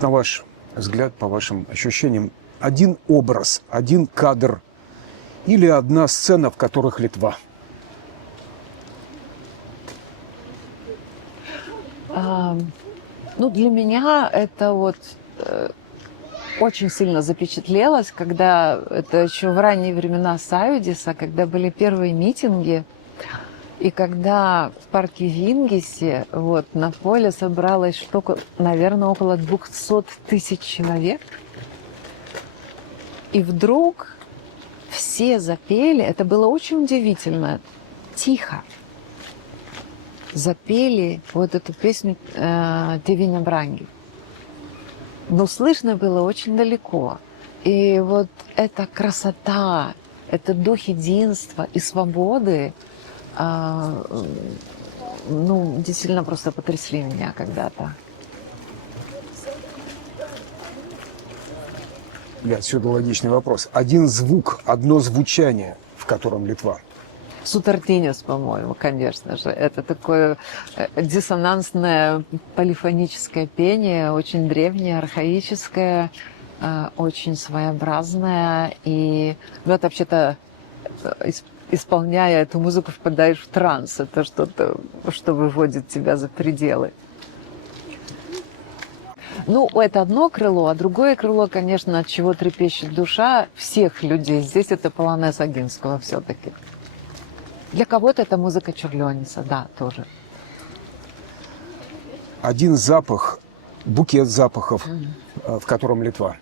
На ваш взгляд, по вашим ощущениям, один образ, один кадр или одна сцена, в которых Литва? Ну, для меня это вот очень сильно запечатлелось, когда это еще в ранние времена Саюдиса, когда были первые митинги, и когда в парке Вингисе вот, на поле собралось штука, наверное, около 200 тысяч человек. И вдруг все запели, это было очень удивительно, тихо. Запели вот эту песню «Тевиня Бранги». Но слышно было очень далеко. И вот эта красота, это дух единства и свободы, ну, действительно просто потрясли меня когда-то. И отсюда логичный вопрос. Один звук, одно звучание, в котором Литва? Сутартинис, по-моему, конечно же. Это такое диссонансное полифоническое пение, очень древнее, архаическое, очень своеобразное. И ну, это вообще-то, исполняя эту музыку, впадаешь в транс. Это что-то, что выводит тебя за пределы. Ну, это одно крыло, а другое крыло, конечно, от чего трепещет душа всех людей. Здесь это полонез Огинского все-таки. Для кого-то это музыка Чурлёниса, да, тоже. Один запах, букет запахов, в котором Литва?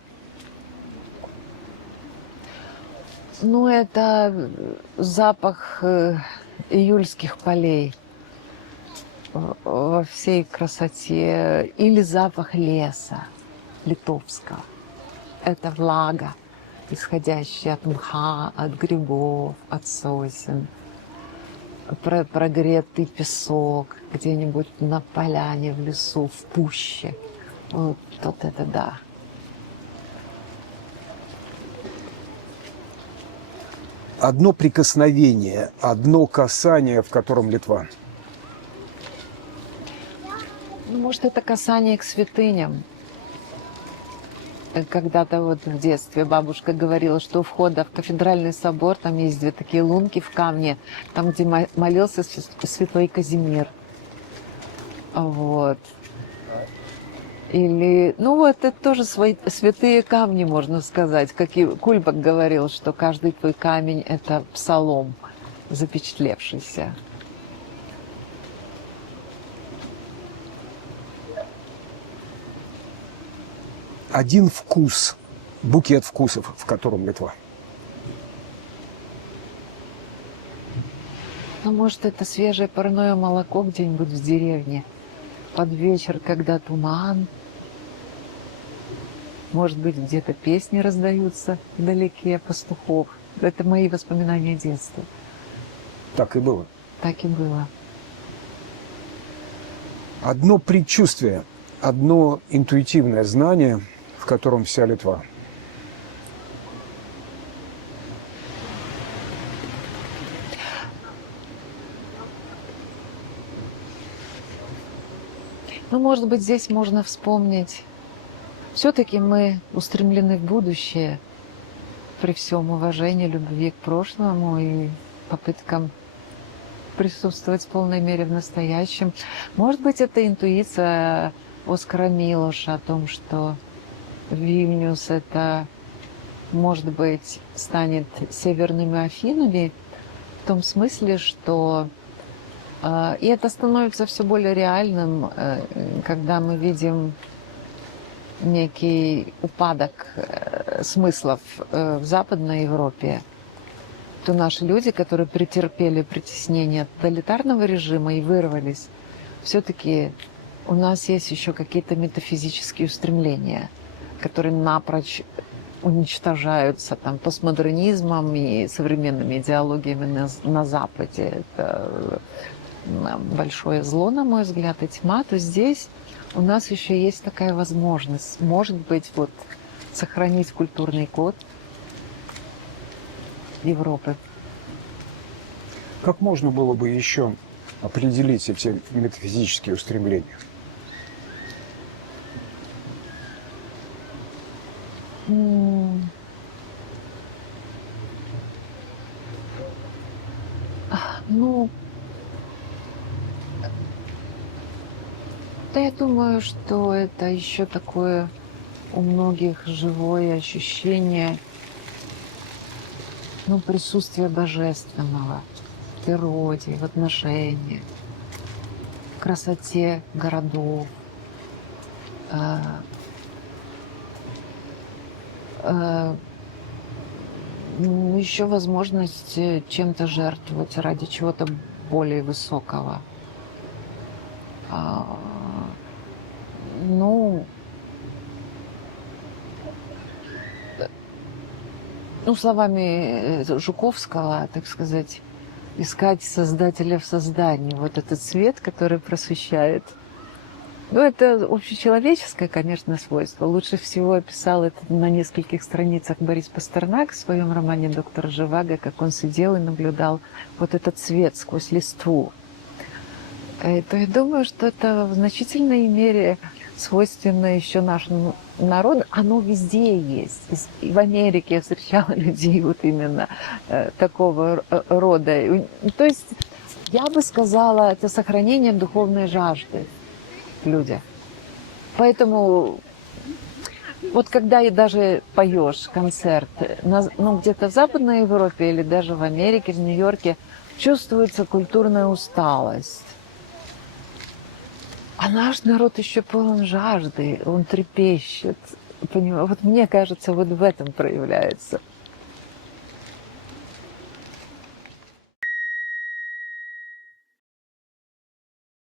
Ну, это запах июльских полей во всей красоте. Или запах леса литовского. Это влага, исходящая от мха, от грибов, от сосен. Прогретый песок где-нибудь на поляне, в лесу, в пуще. Вот это да. Одно прикосновение, одно касание, в котором Литва? Ну, может, это касание к святыням. Когда-то вот в детстве бабушка говорила, что у входа в кафедральный собор там есть две такие лунки в камне, там, где молился святой Казимир. Вот. Или, ну вот, это тоже святые камни, можно сказать. Как и Кульбак говорил, что каждый твой камень – это псалом, запечатлевшийся. Один вкус, букет вкусов, в котором Литва? Ну, может, это свежее парное молоко где-нибудь в деревне. Под вечер, когда туман. Может быть, где-то песни раздаются вдалеке пастухов. Это мои воспоминания детства. Так и было. Так и было. Одно предчувствие, одно интуитивное знание, в котором вся Литва. Ну, может быть, здесь можно вспомнить. Все-таки мы устремлены в будущее при всем уважении, любви к прошлому и попыткам присутствовать в полной мере в настоящем. Может быть, это интуиция Оскара Милоша о том, что Вильнюс это, может быть, станет северными Афинами, в том смысле, что и это становится все более реальным, когда мы видим некий упадок смыслов в Западной Европе, то наши люди, которые претерпели притеснение тоталитарного режима и вырвались, все-таки у нас есть еще какие-то метафизические устремления, которые напрочь уничтожаются там, постмодернизмом и современными идеологиями на Западе. Это большое зло, на мой взгляд, и тьма, то здесь у нас еще есть такая возможность, может быть, вот, сохранить культурный код Европы. Как можно было бы еще определить эти метафизические устремления? М, Ну, да, я думаю, что это еще такое у многих живое ощущение, ну, присутствия божественного в природе, в отношениях, в красоте городов, э, э, еще возможность чем-то жертвовать ради чего-то более высокого. А, ну, словами Жуковского, так сказать, искать создателя в создании. Вот этот свет, который просвещает. Ну, это общечеловеческое, конечно, свойство. Лучше всего описал это на нескольких страницах Борис Пастернак в своем романе «Доктор Живаго», как он сидел и наблюдал вот этот свет сквозь листву. То я думаю, что это в значительной мере свойственно еще нашему народу. Оно везде есть. И в Америке я встречала людей вот именно такого рода. То есть я бы сказала, это сохранение духовной жажды в людях. Поэтому вот когда и даже поешь концерт, ну, где-то в Западной Европе или даже в Америке, в Нью-Йорке, чувствуется культурная усталость. А наш народ еще полон жажды, он трепещет. Вот мне кажется, вот в этом проявляется.